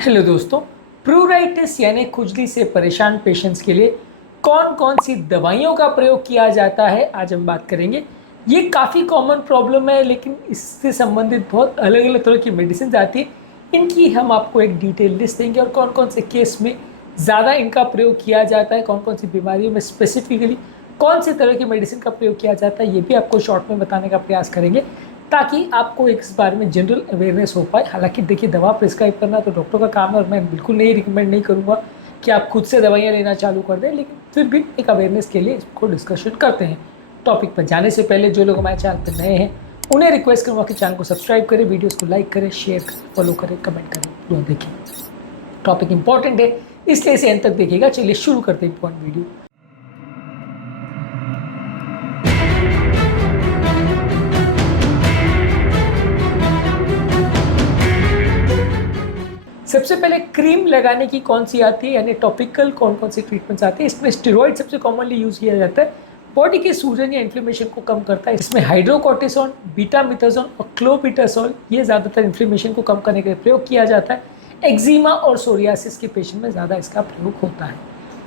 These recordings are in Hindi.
हेलो दोस्तों, प्रूराइटिस यानी खुजली से परेशान पेशेंट्स के लिए कौन कौन सी दवाइयों का प्रयोग किया जाता है आज हम बात करेंगे। ये काफ़ी कॉमन प्रॉब्लम है, लेकिन इससे संबंधित बहुत अलग अलग तरह की मेडिसिन आती है। इनकी हम आपको एक डिटेल लिस्ट देंगे और कौन कौन से केस में ज़्यादा इनका प्रयोग किया जाता है, कौन कौन सी बीमारियों में स्पेसिफिकली कौन सी तरह की मेडिसिन का प्रयोग किया जाता है, ये भी आपको शॉर्ट में बताने का प्रयास करेंगे ताकि आपको इस बारे में जनरल अवेयरनेस हो पाए। हालांकि देखिए, दवा प्रिस्क्राइब करना तो डॉक्टर का काम है और मैं बिल्कुल नहीं रिकमेंड नहीं करूँगा कि आप खुद से दवाइयाँ लेना चालू कर दें, लेकिन फिर भी एक अवेयरनेस के लिए इसको डिस्कशन करते हैं। टॉपिक पर जाने से पहले जो लोग हमारे चैनल पर नए हैं उन्हें रिक्वेस्ट करूँगा कि चैनल को सब्सक्राइब करें, वीडियोज़ को लाइक करें, शेयर करें, फॉलो करें, कमेंट करें, पूरा देखें। टॉपिक इंपॉर्टेंट है, इसलिए इसे अंत तक देखिएगा। चलिए शुरू करते हैं इंपॉर्टेंट वीडियो। सबसे पहले क्रीम लगाने की कौन सी आती है, यानी टॉपिकल कौन कौन सी ट्रीटमेंट्स आती है। इसमें स्टेरॉइड सबसे कॉमनली यूज़ किया जाता है, बॉडी के सूजन या इन्फ्लेमेशन को कम करता है। इसमें हाइड्रोकोर्टिसोन, बीटामिथाजोन और क्लोबिटासोल ये ज़्यादातर इन्फ्लेमेशन को कम करने के लिए प्रयोग किया जाता है। एक्जिमा और सोरियासिस के पेशेंट में ज़्यादा इसका प्रयोग होता है।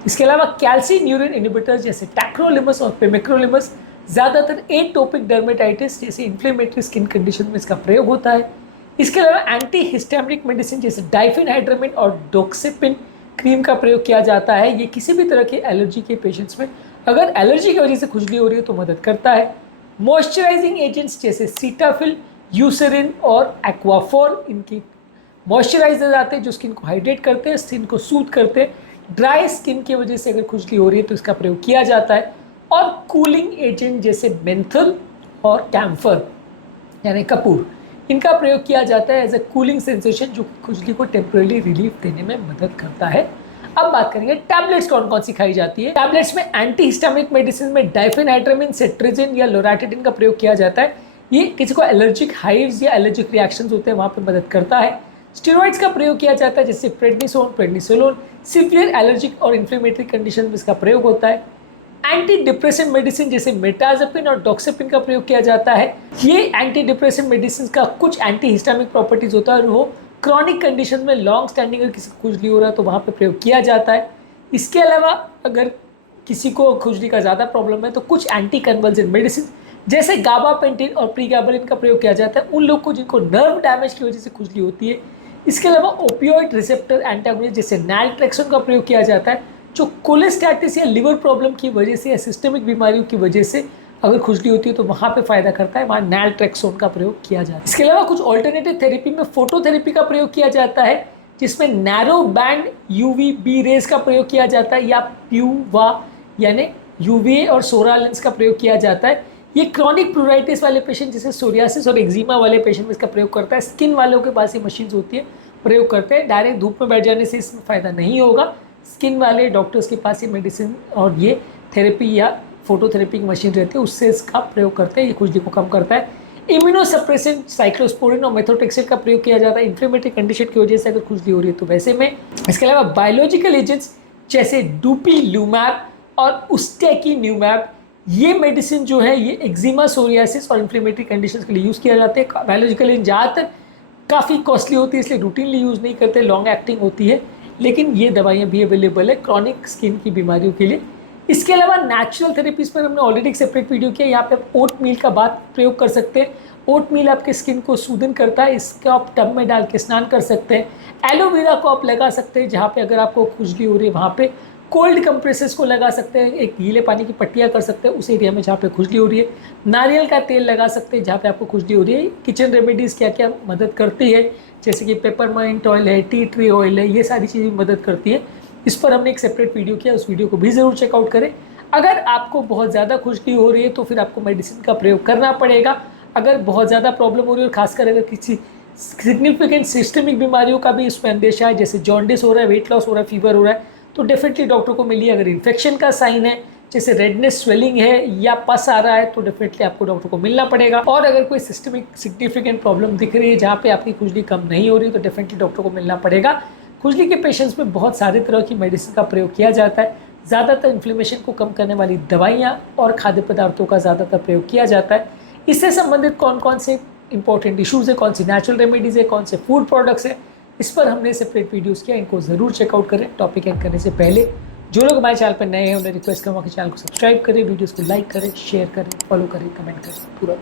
इसके अलावा कैल्सिन्यूरिन इनहिबिटर्स जैसे टैक्रोलिमस और पेमेक्रोलिमस ज़्यादातर एटोपिक डर्मेटाइटिस जैसे इन्फ्लेमेटरी स्किन कंडीशन में इसका प्रयोग होता है। इसके अलावा एंटी हिस्टामिनिक मेडिसिन जैसे डाइफेनहाइड्रामिन और डोक्सिपिन क्रीम का प्रयोग किया जाता है। ये किसी भी तरह के एलर्जी के पेशेंट्स में अगर एलर्जी की वजह से खुजली हो रही है तो मदद करता है। मॉइस्चराइजिंग एजेंट्स जैसे सीटाफिल, यूसेरिन और एक्वाफोर इनकी मॉइस्चराइजर आते हैं जो स्किन को हाइड्रेट करते हैं, स्किन को सूथ करते हैं। ड्राई स्किन की वजह से अगर खुजली हो रही है तो इसका प्रयोग किया जाता है। और कूलिंग एजेंट जैसे मेंथल और कैम्फर यानी कपूर, इनका प्रयोग किया जाता है एज ए कूलिंग सेंसेशन जो खुजली को टेम्परेरी रिलीफ देने में मदद करता है। अब बात करेंगे टैबलेट्स कौन कौन सी खाई जाती है। टैबलेट्स में एंटी हिस्टामिनिक मेडिसिन में डाइफेनहाइड्रामिन, सेट्रिजिन या लोराटिडिन का प्रयोग किया जाता है। ये किसी को एलर्जिक हाइव्स या एलर्जिक रिएक्शंस होते हैं वहाँ पर मदद करता है। स्टेरॉइड्स का प्रयोग किया जाता है जैसे प्रेडनिसोन, प्रेडनिसोलोन। सिवियर एलर्जिक और इन्फ्लेमेटरी कंडीशन में इसका प्रयोग होता है। एंटी डिप्रेशन मेडिसिन जैसे मेटाजपिन और डॉक्सिपिन का प्रयोग किया जाता है। ये एंटी डिप्रेशन मेडिसिन का कुछ एंटी हिस्टामिक प्रॉपर्टीज होता है और वो क्रॉनिक कंडीशन में लॉन्ग स्टैंडिंग अगर किसी को खुजली हो रहा है तो वहाँ पे प्रयोग किया जाता है। इसके अलावा अगर किसी को खुजली का ज़्यादा प्रॉब्लम है तो कुछ एंटी कन्वल्सेंट मेडिसिन जैसे गाबापेंटिन और प्रीगाबलिन का प्रयोग किया जाता है उन लोग को जिनको नर्व डैमेज की वजह से खुजली होती है। इसके अलावा ओपियोइड रिसेप्टर एंटागोनिस्ट जैसे नैल्ट्रेक्सोन का प्रयोग किया जाता है जो कोलेस्टैटिस या लिवर प्रॉब्लम की वजह से या सिस्टमिक बीमारियों की वजह से अगर खुजली होती है तो वहाँ पे फ़ायदा करता है, वहाँ नैल्ट्रेक्सोन का प्रयोग किया जाता है। इसके अलावा कुछ ऑल्टरनेटिव थेरेपी में फोटोथेरेपी का प्रयोग किया जाता है जिसमें नैरो बैंड यूवीबी रेज का प्रयोग किया जाता है या प्यूवा यानी यूवीए और सोरा लेंस का प्रयोग किया जाता है। ये क्रॉनिक प्रूराइटिस वाले पेशेंट जैसे सोरियासिस और एक्जिमा वाले पेशेंट में इसका प्रयोग करता है। स्किन वालों के पास ये मशीन होती है, प्रयोग करते हैं। डायरेक्ट धूप में बैठ जाने से इसमें फ़ायदा नहीं होगा। स्किन वाले डॉक्टर्स के पास ये मेडिसिन और ये थेरेपी या फोटोथेरेपी की मशीन रहती है, उससे इसका प्रयोग करते हैं। ये खुजली को कम करता है। इम्यूनोसप्रेसेंट साइक्लोस्पोरिन और मेथोट्रेक्सेट का प्रयोग किया जाता है इन्फ्लेमेटरी कंडीशन की वजह से अगर खुजली हो रही है तो वैसे में। इसके अलावा बायोलॉजिकल एजेंट्स जैसे डुपीलूमैब और उस्टेकिन्यूमैब ये मेडिसिन जो है ये एक्जिमा, सोरियासिस और इन्फ्लेमेटरी कंडीशन के लिए यूज़ किया जाता है। बायोलॉजिकल एजेंट ज़्यादातर काफ़ी कॉस्टली होती है इसलिए रूटीनली यूज़ नहीं करते, लॉन्ग एक्टिंग होती है, लेकिन ये दवाइयाँ भी अवेलेबल है क्रॉनिक स्किन की बीमारियों के लिए। इसके अलावा नेचुरल थेरेपीज पर हमने ऑलरेडी एक सेपरेट वीडियो किया। यहाँ पे आप ओट मील का बात प्रयोग कर सकते हैं। ओट मील आपके स्किन को सूदन करता है, इसका आप टब में डाल के स्नान कर सकते हैं। एलोवेरा को आप लगा सकते हैं जहाँ पे अगर आपको खुजली हो रही है वहाँ पे। कोल्ड कंप्रेसेस को लगा सकते हैं, एक गीले पानी की पट्टियाँ कर सकते हैं उस एरिया में जहाँ पे खुजली हो रही है। नारियल का तेल लगा सकते हैं जहाँ पे आपको खुजली हो रही है। किचन रेमेडीज़ क्या क्या मदद करती है जैसे कि पेपरमाइंट ऑयल है, टी ट्री ऑयल है, ये सारी चीज़ें मदद करती है। इस पर हमने एक सेपरेट वीडियो किया, उस वीडियो को भी ज़रूर चेकआउट करें। अगर आपको बहुत ज़्यादा खुजली हो रही है तो फिर आपको मेडिसिन का प्रयोग करना पड़ेगा। अगर बहुत ज़्यादा प्रॉब्लम हो रही है और खासकर अगर किसी सिग्निफिकेंट सिस्टमिक बीमारियों का भी इसमें अंदेशा है जैसे जॉन्डिस हो रहा है, वेट लॉस हो रहा है, फीवर हो रहा है तो डेफिनेटली डॉक्टर को मिलिए। अगर इन्फेक्शन का साइन है जैसे रेडनेस, स्वेलिंग है या पस आ रहा है तो डेफिनेटली आपको डॉक्टर को मिलना पड़ेगा। और अगर कोई सिस्टमिक सिग्निफिकेंट प्रॉब्लम दिख रही है जहाँ पे आपकी खुजली कम नहीं हो रही तो डेफिनेटली डॉक्टर को मिलना पड़ेगा। खुजली के पेशेंट्स में बहुत सारे तरह की मेडिसिन का प्रयोग किया जाता है। ज़्यादातर इन्फ्लेमेशन को कम करने वाली दवाइयाँ और खाद्य पदार्थों का ज़्यादातर प्रयोग किया जाता है। इससे संबंधित कौन कौन से इंपॉर्टेंट इशूज़ है, कौन सी नेचुरल रेमेडीज़ है, कौन से फूड प्रोडक्ट्स है, इस पर हमने सेपरेट वीडियोस किया, इनको ज़रूर चेकआउट करें। टॉपिक एंड करने से पहले जो लोग हमारे चैनल पर नए हैं उन्हें रिक्वेस्ट करूँगा कि चैनल को सब्सक्राइब करें, वीडियोस को लाइक करें, शेयर करें, फॉलो करें, कमेंट करें, पूरा